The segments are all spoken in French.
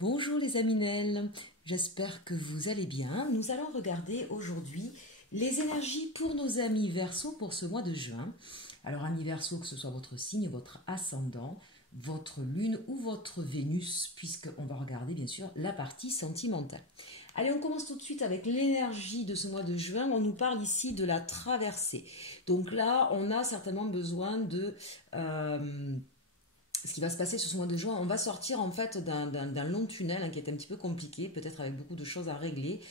Bonjour les Aminelles, j'espère que vous allez bien. Nous allons regarder aujourd'hui les énergies pour nos amis Verseau pour ce mois de juin. Alors amis Verseau, que ce soit votre signe, votre ascendant, votre lune ou votre Vénus, puisqu'on va regarder bien sûr la partie sentimentale. Allez, on commence tout de suite avec l'énergie de ce mois de juin. On nous parle ici de la traversée. Donc là, on a certainement besoin de... ce qui va se passer sur ce mois de juin, on va sortir en fait d'un long tunnel qui est un petit peu compliqué, peut-être avec beaucoup de choses à régler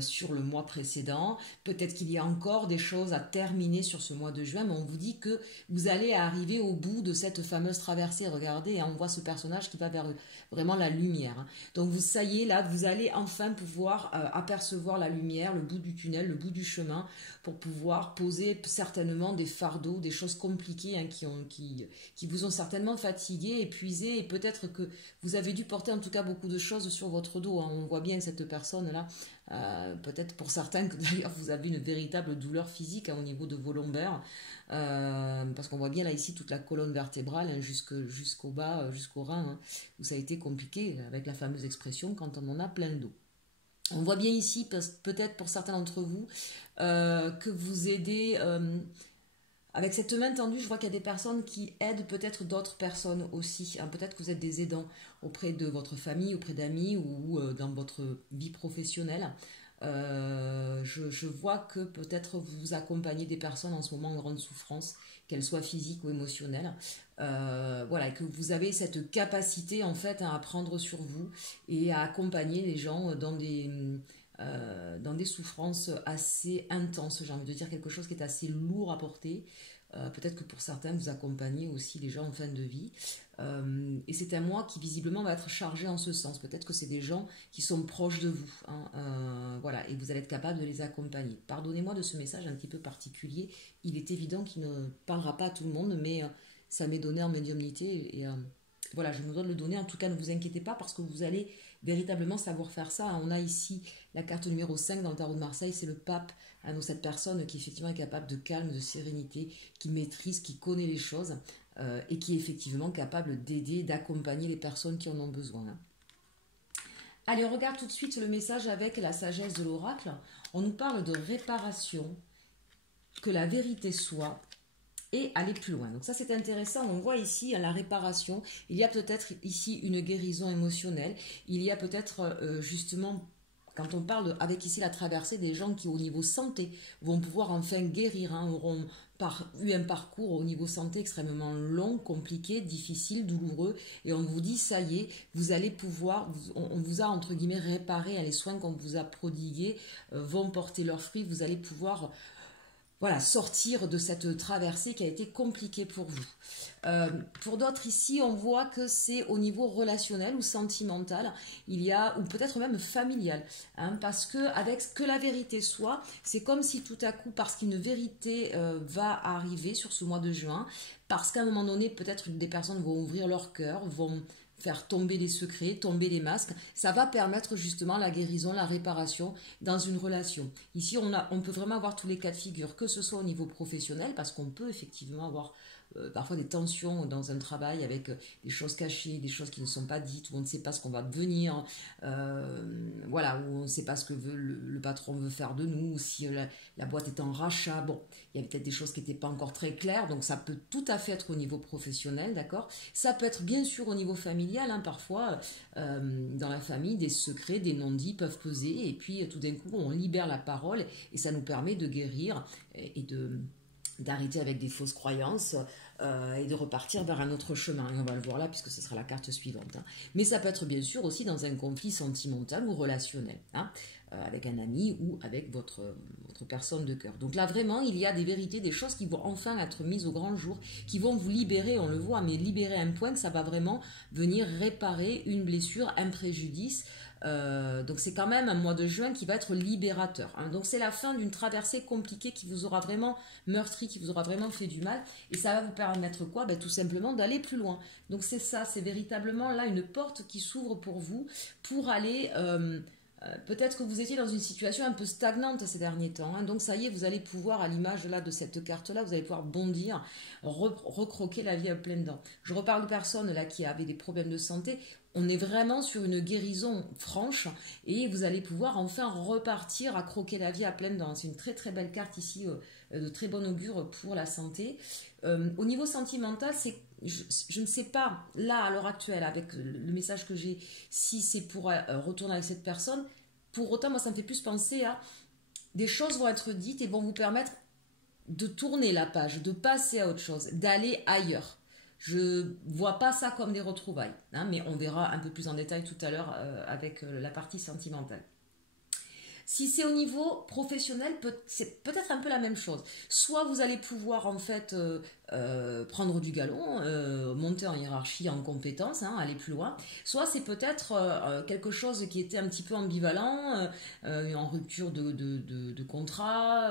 sur le mois précédent. Peut-être qu'il y a encore des choses à terminer sur ce mois de juin, mais on vous dit que vous allez arriver au bout de cette fameuse traversée. Regardez, on voit ce personnage qui va vers vraiment la lumière. Donc vous, ça y est, là, vous allez enfin pouvoir apercevoir la lumière, le bout du tunnel, le bout du chemin, pour pouvoir poser certainement des fardeaux, des choses compliquées qui vous ont certainement fatigué, épuisé, et peut-être que vous avez dû porter en tout cas beaucoup de choses sur votre dos. On voit bien cette personne-là, peut-être pour certains que d'ailleurs vous avez une véritable douleur physique au niveau de vos lombaires, parce qu'on voit bien là ici toute la colonne vertébrale jusqu'au bas, jusqu'au rein, où ça a été compliqué avec la fameuse expression quand on en a plein le dos. On voit bien ici, peut-être pour certains d'entre vous, que vous aidez avec cette main tendue. Je vois qu'il y a des personnes qui aident peut-être d'autres personnes aussi. Peut-être que vous êtes des aidants auprès de votre famille, auprès d'amis ou dans votre vie professionnelle. Je vois que peut-être vous accompagnez des personnes en ce moment en grande souffrance, qu'elles soient physiques ou émotionnelles. Voilà, que vous avez cette capacité en fait à prendre sur vous et à accompagner les gens dans des souffrances assez intenses. J'ai envie de dire quelque chose qui est assez lourd à porter. Peut-être que pour certains, vous accompagnez aussi les gens en fin de vie. Et c'est un mois qui visiblement va être chargé en ce sens. Peut-être que c'est des gens qui sont proches de vous. Voilà, et vous allez être capable de les accompagner. Pardonnez-moi de ce message un petit peu particulier. Il est évident qu'il ne parlera pas à tout le monde, mais ça m'est donné en médiumnité. Et voilà, je me dois de le donner. En tout cas, ne vous inquiétez pas parce que vous allez véritablement savoir faire ça. On a ici la carte numéro 5 dans le tarot de Marseille, c'est le pape. Donc cette personne qui effectivement est capable de calme, de sérénité, qui maîtrise, qui connaît les choses et qui est effectivement capable d'aider, d'accompagner les personnes qui en ont besoin. Allez, on regarde tout de suite le message avec la sagesse de l'oracle. On nous parle de réparation, que la vérité soit, et aller plus loin. Donc ça c'est intéressant, on voit ici la réparation, il y a peut-être ici une guérison émotionnelle, il y a peut-être justement, quand on parle avec ici la traversée, des gens qui au niveau santé vont pouvoir enfin guérir, auront eu un parcours au niveau santé extrêmement long, compliqué, difficile, douloureux, et on vous dit ça y est, vous allez pouvoir, on vous a entre guillemets réparé, les soins qu'on vous a prodigués vont porter leurs fruits, vous allez pouvoir voilà, sortir de cette traversée qui a été compliquée pour vous. Pour d'autres ici, on voit que c'est au niveau relationnel ou sentimental, il y a, ou peut-être même familial, parce que avec que la vérité soit, c'est comme si tout à coup, parce qu'une vérité va arriver sur ce mois de juin, parce qu'à un moment donné, peut-être des personnes vont ouvrir leur cœur, vont faire tomber les secrets, tomber les masques, ça va permettre justement la guérison, la réparation dans une relation. Ici, on peut vraiment avoir tous les cas de figure, que ce soit au niveau professionnel, parce qu'on peut effectivement avoir parfois des tensions dans un travail avec des choses cachées, des choses qui ne sont pas dites, où on ne sait pas ce qu'on va devenir, voilà, où on ne sait pas ce que le patron veut faire de nous, ou si la boîte est en rachat. Bon, il y avait peut-être des choses qui n'étaient pas encore très claires, donc ça peut tout à fait être au niveau professionnel, d'accord. Ça peut être bien sûr au niveau familial, parfois dans la famille, des secrets, des non-dits peuvent peser, et puis tout d'un coup on libère la parole, et ça nous permet de guérir et d'arrêter avec des fausses croyances et de repartir vers un autre chemin. Et on va le voir là puisque ce sera la carte suivante. Mais ça peut être bien sûr aussi dans un conflit sentimental ou relationnel, avec un ami ou avec votre personne de cœur. Donc là vraiment il y a des vérités, des choses qui vont enfin être mises au grand jour, qui vont vous libérer, on le voit, mais libérer un point que ça va vraiment venir réparer une blessure, un préjudice. Donc c'est quand même un mois de juin qui va être libérateur. Donc c'est la fin d'une traversée compliquée qui vous aura vraiment meurtri, qui vous aura vraiment fait du mal, et ça va vous permettre quoi? Tout simplement d'aller plus loin. Donc c'est ça, c'est véritablement là une porte qui s'ouvre pour vous pour aller Peut-être que vous étiez dans une situation un peu stagnante ces derniers temps, hein. Donc ça y est, vous allez pouvoir, à l'image là de cette carte-là, vous allez pouvoir bondir, recroquer la vie à pleines dents. Je reparle de personnes là qui avaient des problèmes de santé. On est vraiment sur une guérison franche et vous allez pouvoir enfin repartir à croquer la vie à pleines dents. C'est une très très belle carte ici, de très bon augure pour la santé. Au niveau sentimental, je ne sais pas, là, à l'heure actuelle, avec le message que j'ai, si c'est pour retourner avec cette personne. Pour autant, moi, ça me fait plus penser à des choses vont être dites et vont vous permettre de tourner la page, de passer à autre chose, d'aller ailleurs. Je vois pas ça comme des retrouvailles, hein, mais on verra un peu plus en détail tout à l'heure avec la partie sentimentale. Si c'est au niveau professionnel, c'est peut-être un peu la même chose. Soit vous allez pouvoir en fait prendre du galon, monter en hiérarchie, en compétence, hein, aller plus loin. Soit c'est peut-être quelque chose qui était un petit peu ambivalent, en rupture de contrat,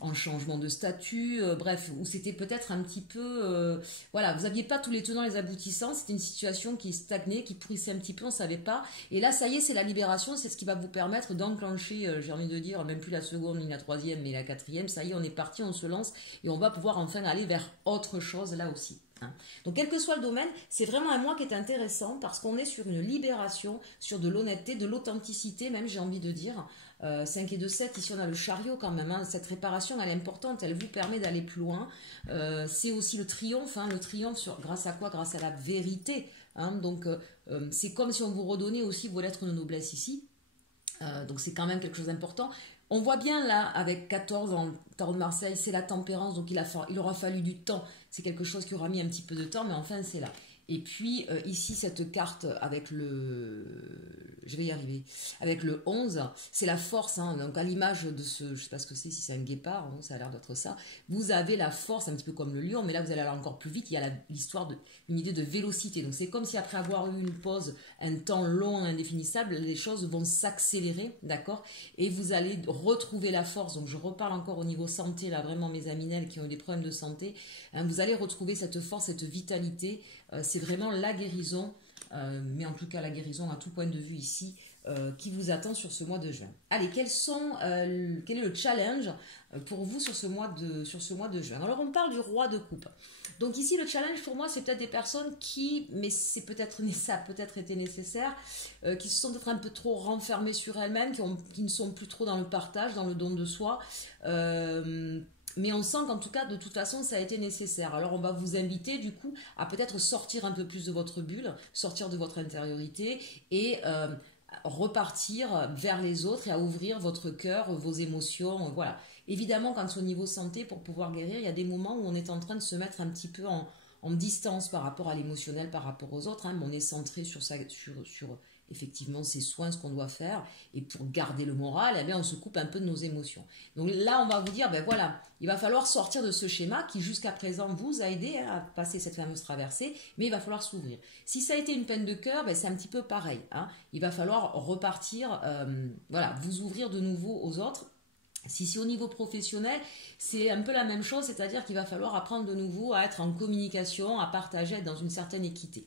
en changement de statut, bref, où c'était peut-être un petit peu... voilà, vous n'aviez pas tous les tenants et les aboutissants, c'était une situation qui stagnait, qui pourrissait un petit peu, on ne savait pas. Et là, ça y est, c'est la libération, c'est ce qui va vous permettre d'enclencher, j'ai envie de dire, même plus la seconde ni la troisième, mais la quatrième. Ça y est, on est parti, on se lance et on va pouvoir enfin aller vers autre chose là aussi, hein. Donc quel que soit le domaine, c'est vraiment un mois qui est intéressant parce qu'on est sur une libération, sur de l'honnêteté, de l'authenticité même, j'ai envie de dire. 5 et 2, 7, ici on a le chariot quand même, hein. Cette réparation elle est importante, elle vous permet d'aller plus loin. C'est aussi le triomphe, hein. Le triomphe grâce à quoi? Grâce à la vérité, hein. Donc c'est comme si on vous redonnait aussi vos lettres de noblesse ici. Donc c'est quand même quelque chose d'important. On voit bien là, avec 14 en tarot de Marseille, c'est la tempérance, donc il aura fallu du temps. C'est quelque chose qui aura mis un petit peu de temps, mais enfin c'est là. Et puis ici, cette carte avec je vais y arriver, avec le 11, c'est la force, hein. Donc à l'image de je ne sais pas ce que c'est, si c'est un guépard, hein, ça a l'air d'être ça. Vous avez la force, un petit peu comme le lion, mais là vous allez aller encore plus vite. Il y a l'histoire une idée de vélocité. Donc c'est comme si après avoir eu une pause, un temps long, indéfinissable, les choses vont s'accélérer, d'accord? Et vous allez retrouver la force. Donc je reparle encore au niveau santé, là vraiment mes aminelles qui ont eu des problèmes de santé, hein, vous allez retrouver cette force, cette vitalité. C'est vraiment la guérison, mais en tout cas la guérison à tout point de vue ici, qui vous attend sur ce mois de juin. Allez, quel est le challenge pour vous sur ce mois de juin? Alors on parle du roi de coupe. Donc ici le challenge pour moi c'est peut-être des personnes mais ça a peut-être été nécessaire, qui se sont peut-être un peu trop renfermées sur elles-mêmes, qui ne sont plus trop dans le partage, dans le don de soi. Mais on sent qu'en tout cas, de toute façon, ça a été nécessaire. Alors, on va vous inviter, du coup, à peut-être sortir un peu plus de votre bulle, sortir de votre intériorité et repartir vers les autres et à ouvrir votre cœur, vos émotions, voilà. Évidemment, quand c'est au niveau santé, pour pouvoir guérir, il y a des moments où on est en train de se mettre un petit peu en distance par rapport à l'émotionnel, par rapport aux autres, hein, mais on est centré sur effectivement ces soins, ce qu'on doit faire, et pour garder le moral, eh bien, on se coupe un peu de nos émotions. Donc là, on va vous dire, ben voilà, il va falloir sortir de ce schéma qui jusqu'à présent vous a aidé, hein, à passer cette fameuse traversée, mais il va falloir s'ouvrir. Si ça a été une peine de cœur, ben c'est un petit peu pareil, hein. Il va falloir repartir, voilà, vous ouvrir de nouveau aux autres. Si c'est au niveau professionnel, c'est un peu la même chose, c'est-à-dire qu'il va falloir apprendre de nouveau à être en communication, à partager, à être dans une certaine équité.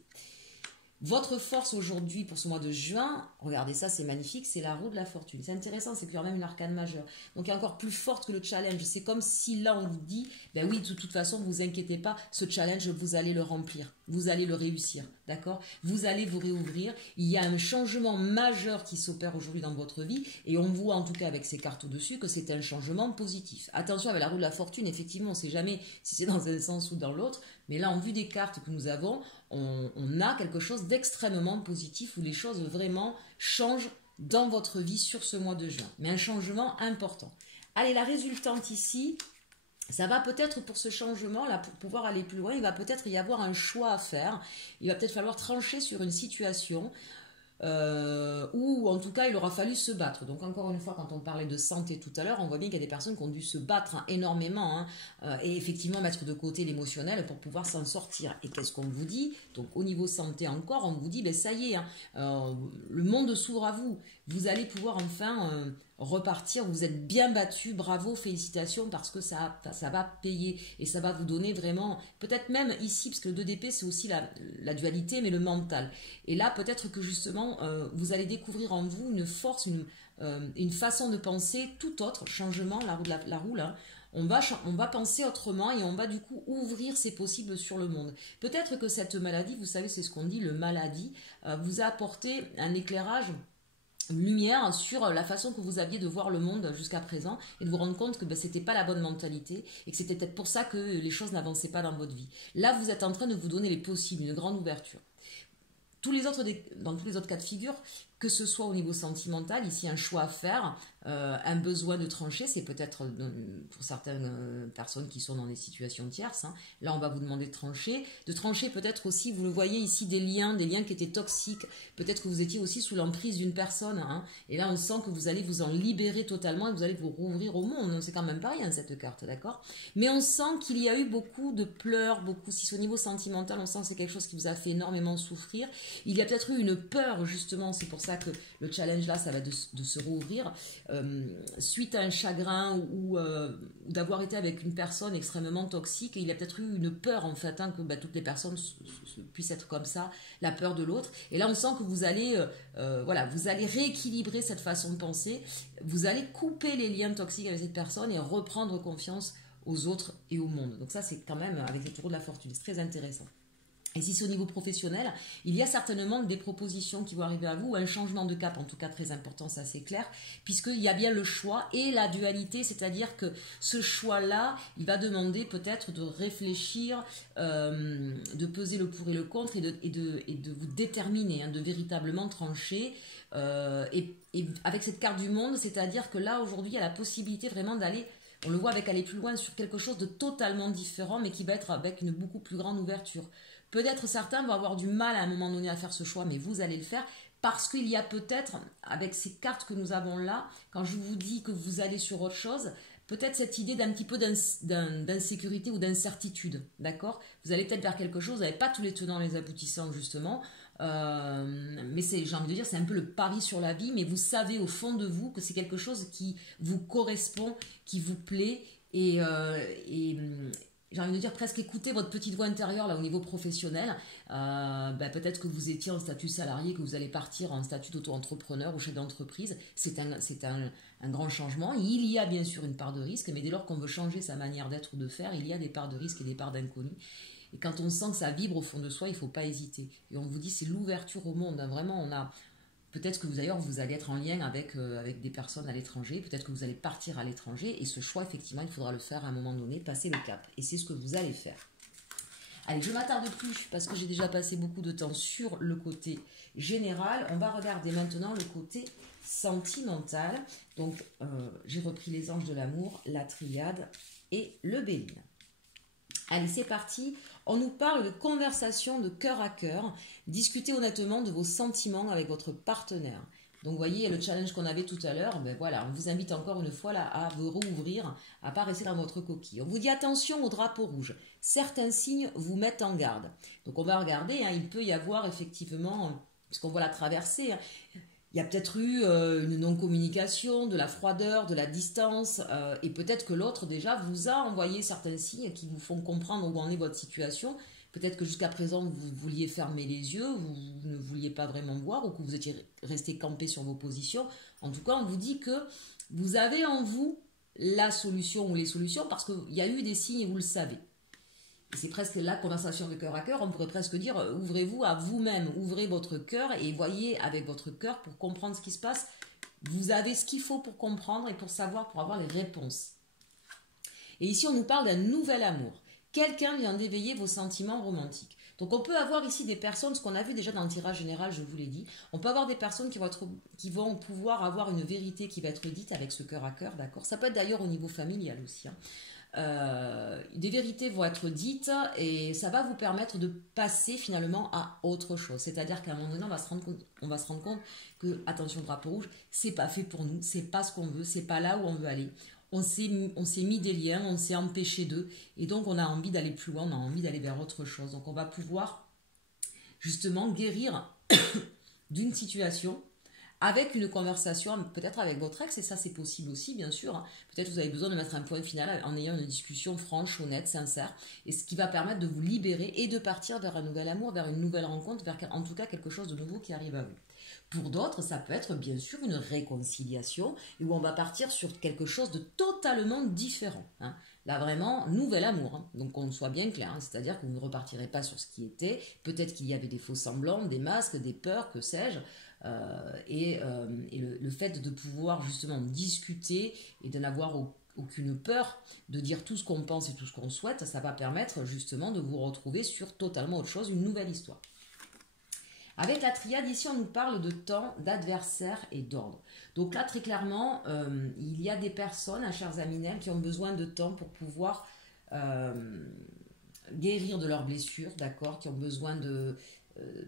Votre force aujourd'hui pour ce mois de juin, regardez ça, c'est magnifique, c'est la roue de la fortune. C'est intéressant, c'est quand même une arcane majeure. Donc elle est encore plus forte que le challenge. C'est comme si là on vous dit, ben oui, de toute façon, ne vous inquiétez pas, ce challenge, vous allez le remplir. Vous allez le réussir, d'accord? Vous allez vous réouvrir. Il y a un changement majeur qui s'opère aujourd'hui dans votre vie et on voit en tout cas avec ces cartes au-dessus que c'est un changement positif. Attention avec la roue de la fortune, effectivement, on ne sait jamais si c'est dans un sens ou dans l'autre, mais là, en vue des cartes que nous avons, on a quelque chose d'extrêmement positif où les choses vraiment changent dans votre vie sur ce mois de juin. Mais un changement important. Allez, la résultante ici, ça va peut-être pour ce changement-là, pour pouvoir aller plus loin, il va peut-être y avoir un choix à faire. Il va peut-être falloir trancher sur une situation ou en tout cas il aura fallu se battre. Donc encore une fois, quand on parlait de santé tout à l'heure, on voit bien qu'il y a des personnes qui ont dû se battre, hein, énormément, hein, et effectivement mettre de côté l'émotionnel pour pouvoir s'en sortir. Et qu'est-ce qu'on vous dit? Donc au niveau santé encore, on vous dit, ben ça y est, hein, le monde s'ouvre à vous. Vous allez pouvoir enfin repartir. Vous êtes bien battu, bravo, félicitations, parce que ça va payer et ça va vous donner vraiment, peut-être même ici, parce que le 2 d'épée c'est aussi la dualité, mais le mental. Et là, peut-être que justement, vous allez découvrir en vous une force, une façon de penser tout autre, changement, la roue là. On va penser autrement et on va du coup ouvrir ses possibles sur le monde. Peut-être que cette maladie, vous savez, c'est ce qu'on dit, le maladie, vous a apporté un éclairage, une lumière sur la façon que vous aviez de voir le monde jusqu'à présent et de vous rendre compte que c'était pas la bonne mentalité et que c'était peut-être pour ça que les choses n'avançaient pas dans votre vie. Là, vous êtes en train de vous donner les possibles, une grande ouverture. Dans tous les autres cas de figure, que ce soit au niveau sentimental, ici un choix à faire, un besoin de trancher, c'est peut-être pour certaines personnes qui sont dans des situations tierces, hein, là on va vous demander de trancher peut-être aussi, vous le voyez ici, des liens qui étaient toxiques, peut-être que vous étiez aussi sous l'emprise d'une personne, hein, et là on sent que vous allez vous en libérer totalement et vous allez vous rouvrir au monde, c'est quand même pas rien cette carte, d'accord? Mais on sent qu'il y a eu beaucoup de pleurs, si c'est au niveau sentimental, on sent que c'est quelque chose qui vous a fait énormément souffrir, il y a peut-être eu une peur justement, c'est pour ça que le challenge là, ça va de se rouvrir, suite à un chagrin ou d'avoir été avec une personne extrêmement toxique, et il y a peut-être eu une peur en fait, hein, que toutes les personnes puissent être comme ça, la peur de l'autre, et là on sent que vous allez vous allez rééquilibrer cette façon de penser, vous allez couper les liens toxiques avec cette personne et reprendre confiance aux autres et au monde. Donc ça c'est quand même avec les taureaux de la fortune, c'est très intéressant. Et si c'est au niveau professionnel, il y a certainement des propositions qui vont arriver à vous, un changement de cap, en tout cas très important, ça c'est clair, puisqu'il y a bien le choix et la dualité, c'est-à-dire que ce choix-là, il va demander peut-être de réfléchir, de peser le pour et le contre et de vous déterminer, hein, de véritablement trancher. Et avec cette carte du monde, c'est-à-dire que là, aujourd'hui, il y a la possibilité vraiment d'aller, on le voit avec aller plus loin sur quelque chose de totalement différent, mais qui va être avec une beaucoup plus grande ouverture. Peut-être certains vont avoir du mal à un moment donné à faire ce choix, mais vous allez le faire parce qu'il y a peut-être, avec ces cartes que nous avons là, quand je vous dis que vous allez sur autre chose, peut-être cette idée d'un petit peu d'insécurité ou d'incertitude, d'accord? Vous allez peut-être vers quelque chose, vous n'avez pas tous les tenants et les aboutissants justement, mais j'ai envie de dire, c'est un peu le pari sur la vie, mais vous savez au fond de vous que c'est quelque chose qui vous correspond, qui vous plaît, et j'ai envie de dire presque écouter votre petite voix intérieure là au niveau professionnel. Peut-être que vous étiez en statut salarié, que vous allez partir en statut d'auto-entrepreneur ou chef d'entreprise. C'est un grand changement. Il y a bien sûr une part de risque, mais dès lors qu'on veut changer sa manière d'être ou de faire, il y a des parts de risque et des parts d'inconnu. Et quand on sent que ça vibre au fond de soi, il ne faut pas hésiter. Et on vous dit, c'est l'ouverture au monde, hein. Vraiment, peut-être que vous allez être en lien avec des personnes à l'étranger, peut-être que vous allez partir à l'étranger, et ce choix, effectivement, il faudra le faire à un moment donné, passer le cap. Et c'est ce que vous allez faire. Allez, je ne m'attarde plus, parce que j'ai déjà passé beaucoup de temps sur le côté général. On va regarder maintenant le côté sentimental. Donc, j'ai repris les anges de l'amour, la triade et le béline. Allez, c'est parti. On nous parle de conversation de cœur à cœur. Discutez honnêtement de vos sentiments avec votre partenaire. Donc, vous voyez, le challenge qu'on avait tout à l'heure, on vous invite encore une fois là à vous rouvrir, à ne pas rester dans votre coquille. On vous dit attention au drapeau rouge. Certains signes vous mettent en garde. Donc, on va regarder, hein, il peut y avoir effectivement, puisqu'on voit la traversée, hein, il y a peut-être eu une non-communication, de la froideur, de la distance, et peut-être que l'autre déjà vous a envoyé certains signes qui vous font comprendre où en est votre situation. Peut-être que jusqu'à présent vous vouliez fermer les yeux, vous ne vouliez pas vraiment voir, ou que vous étiez resté campé sur vos positions. En tout cas, on vous dit que vous avez en vous la solution ou les solutions, parce qu'il y a eu des signes et vous le savez. C'est presque la conversation de cœur à cœur, on pourrait presque dire ouvrez-vous à vous-même, ouvrez votre cœur et voyez avec votre cœur pour comprendre ce qui se passe. Vous avez ce qu'il faut pour comprendre et pour savoir, pour avoir les réponses. Et ici on nous parle d'un nouvel amour. Quelqu'un vient d'éveiller vos sentiments romantiques. Donc on peut avoir ici des personnes, ce qu'on a vu déjà dans le tirage général, je vous l'ai dit, on peut avoir des personnes qui vont pouvoir avoir une vérité qui va être dite avec ce cœur à cœur, d'accord? Ça peut être d'ailleurs au niveau familial aussi, hein. Des vérités vont être dites et ça va vous permettre de passer finalement à autre chose. C'est-à-dire qu'à un moment donné, on va se rendre compte que, attention drapeau rouge, c'est pas fait pour nous, c'est pas ce qu'on veut, c'est pas là où on veut aller. On s'est mis des liens, on s'est empêché d'eux et donc on a envie d'aller plus loin, on a envie d'aller vers autre chose. Donc on va pouvoir justement guérir d'une situation avec une conversation, peut-être avec votre ex, et ça c'est possible aussi, bien sûr. Hein. Peut-être vous avez besoin de mettre un point final en ayant une discussion franche, honnête, sincère, et ce qui va permettre de vous libérer et de partir vers un nouvel amour, vers une nouvelle rencontre, vers en tout cas quelque chose de nouveau qui arrive à vous. Pour d'autres, ça peut être bien sûr une réconciliation, où on va partir sur quelque chose de totalement différent. Hein. Là, vraiment, nouvel amour. Hein. Donc, qu'on soit bien clair. Hein. C'est-à-dire que vous ne repartirez pas sur ce qui était. Peut-être qu'il y avait des faux semblants, des masques, des peurs, que sais-je. Et le fait de pouvoir justement discuter et de n'avoir aucune peur de dire tout ce qu'on pense et tout ce qu'on souhaite, ça va permettre justement de vous retrouver sur totalement autre chose, une nouvelle histoire. Avec la triade, ici, on nous parle de temps, d'adversaire et d'ordre. Donc là, très clairement, il y a des personnes, hein, chers Aminel, qui ont besoin de temps pour pouvoir guérir de leurs blessures, d'accord, qui ont besoin de...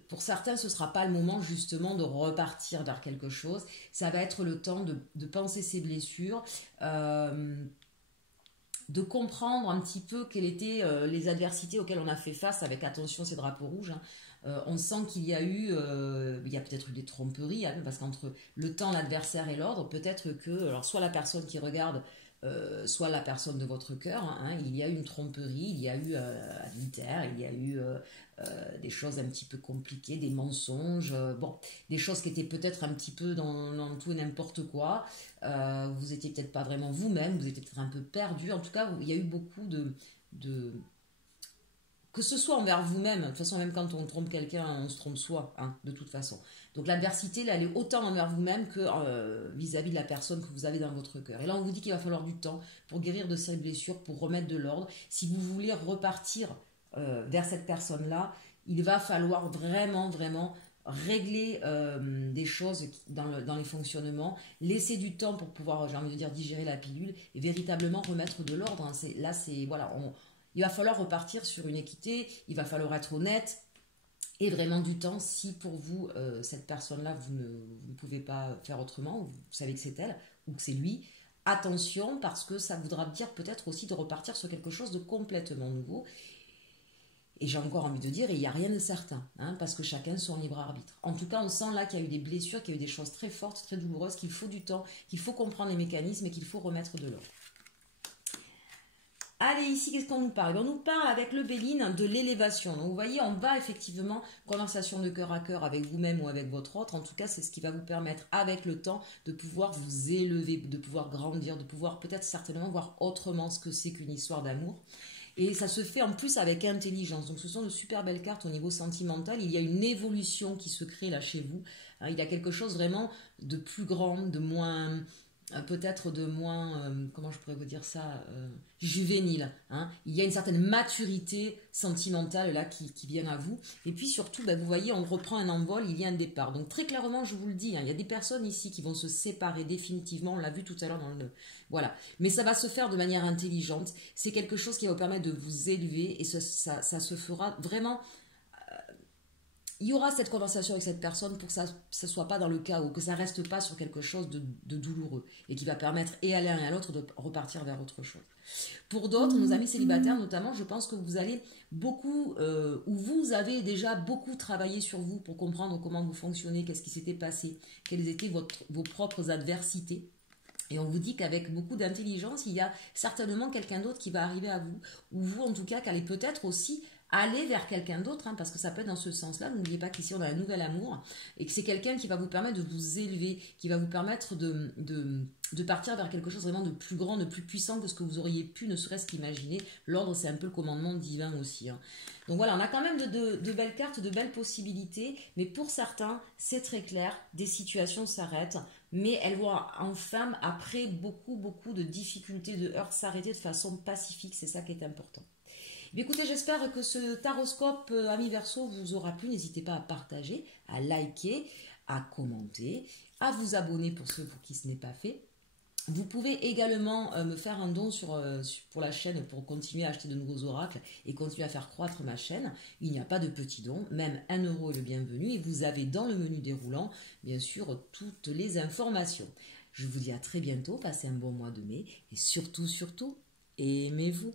pour certains, ce ne sera pas le moment justement de repartir vers quelque chose. Ça va être le temps de penser ses blessures, de comprendre un petit peu quelles étaient les adversités auxquelles on a fait face avec, attention, ces drapeaux rouges, hein. On sent qu'il y a eu, il y a peut-être eu des tromperies, hein, parce qu'entre le temps, l'adversaire et l'ordre, peut-être que, alors soit la personne qui regarde, soit la personne de votre cœur, hein, il y a eu une tromperie, il y a eu adultère, il y a eu des choses un petit peu compliquées, des mensonges, bon, des choses qui étaient peut-être un petit peu dans tout et n'importe quoi. Vous étiez peut-être pas vraiment vous-même, vous étiez peut-être un peu perdu. En tout cas, il y a eu beaucoup de que ce soit envers vous-même, de toute façon, même quand on trompe quelqu'un, on se trompe soi, hein, de toute façon. Donc l'adversité, là, elle est autant envers vous-même que vis-à-vis de la personne que vous avez dans votre cœur. Et là, on vous dit qu'il va falloir du temps pour guérir de ces blessures, pour remettre de l'ordre. Si vous voulez repartir vers cette personne-là, il va falloir vraiment, vraiment régler des choses dans les fonctionnements, laisser du temps pour pouvoir, j'ai envie de dire, digérer la pilule et véritablement remettre de l'ordre. Hein. Là, c'est, voilà, il va falloir repartir sur une équité, il va falloir être honnête et vraiment du temps. Si pour vous, cette personne-là, vous ne pouvez pas faire autrement, vous savez que c'est elle ou que c'est lui, attention parce que ça voudra dire peut-être aussi de repartir sur quelque chose de complètement nouveau. Et j'ai encore envie de dire, il n'y a rien de certain, hein, parce que chacun son libre arbitre. En tout cas, on sent là qu'il y a eu des blessures, qu'il y a eu des choses très fortes, très douloureuses, qu'il faut du temps, qu'il faut comprendre les mécanismes et qu'il faut remettre de l'ordre. Allez, ici, qu'est-ce qu'on nous parle? On nous parle avec le Béline de l'élévation. Donc, vous voyez, on va effectivement, conversation de cœur à cœur avec vous-même ou avec votre autre. En tout cas, c'est ce qui va vous permettre, avec le temps, de pouvoir vous élever, de pouvoir grandir, de pouvoir peut-être certainement voir autrement ce que c'est qu'une histoire d'amour. Et ça se fait en plus avec intelligence. Donc, ce sont de super belles cartes au niveau sentimental. Il y a une évolution qui se crée là chez vous. Il y a quelque chose vraiment de plus grand, de moins... peut-être de moins, comment je pourrais vous dire ça, juvénile. Hein. Il y a une certaine maturité sentimentale là qui vient à vous. Et puis surtout, vous voyez, on reprend un envol, il y a un départ. Donc très clairement, je vous le dis, hein, il y a des personnes ici qui vont se séparer définitivement. On l'a vu tout à l'heure dans le... Voilà. Mais ça va se faire de manière intelligente. C'est quelque chose qui va vous permettre de vous élever et ça se fera vraiment... Il y aura cette conversation avec cette personne pour que ça ne soit pas dans le chaos, que ça ne reste pas sur quelque chose de douloureux et qui va permettre et à l'un et à l'autre de repartir vers autre chose. Pour d'autres, nos amis célibataires notamment, je pense que vous allez beaucoup, ou vous avez déjà beaucoup travaillé sur vous pour comprendre comment vous fonctionnez, qu'est-ce qui s'était passé, quelles étaient vos propres adversités. Et on vous dit qu'avec beaucoup d'intelligence, il y a certainement quelqu'un d'autre qui va arriver à vous, ou vous en tout cas, qui allez peut-être aussi aller vers quelqu'un d'autre, hein, parce que ça peut être dans ce sens-là. N'oubliez pas qu'ici on a un nouvel amour et que c'est quelqu'un qui va vous permettre de vous élever, qui va vous permettre de partir vers quelque chose vraiment de plus grand, de plus puissant que ce que vous auriez pu ne serait-ce qu'imaginer. L'ordre, c'est un peu le commandement divin aussi. Hein. Donc voilà, on a quand même de belles cartes, de belles possibilités, mais pour certains, c'est très clair, des situations s'arrêtent, mais elles vont enfin, après beaucoup de difficultés, de heurts, s'arrêter de façon pacifique. C'est ça qui est important. Mais écoutez, j'espère que ce taroscope Amis Verseau vous aura plu. N'hésitez pas à partager, à liker, à commenter, à vous abonner pour ceux pour qui ce n'est pas fait. Vous pouvez également me faire un don pour la chaîne pour continuer à acheter de nouveaux oracles et continuer à faire croître ma chaîne. Il n'y a pas de petit don, même 1 € est le bienvenu. Et vous avez dans le menu déroulant, bien sûr, toutes les informations. Je vous dis à très bientôt, passez un bon mois de mai et surtout, aimez-vous.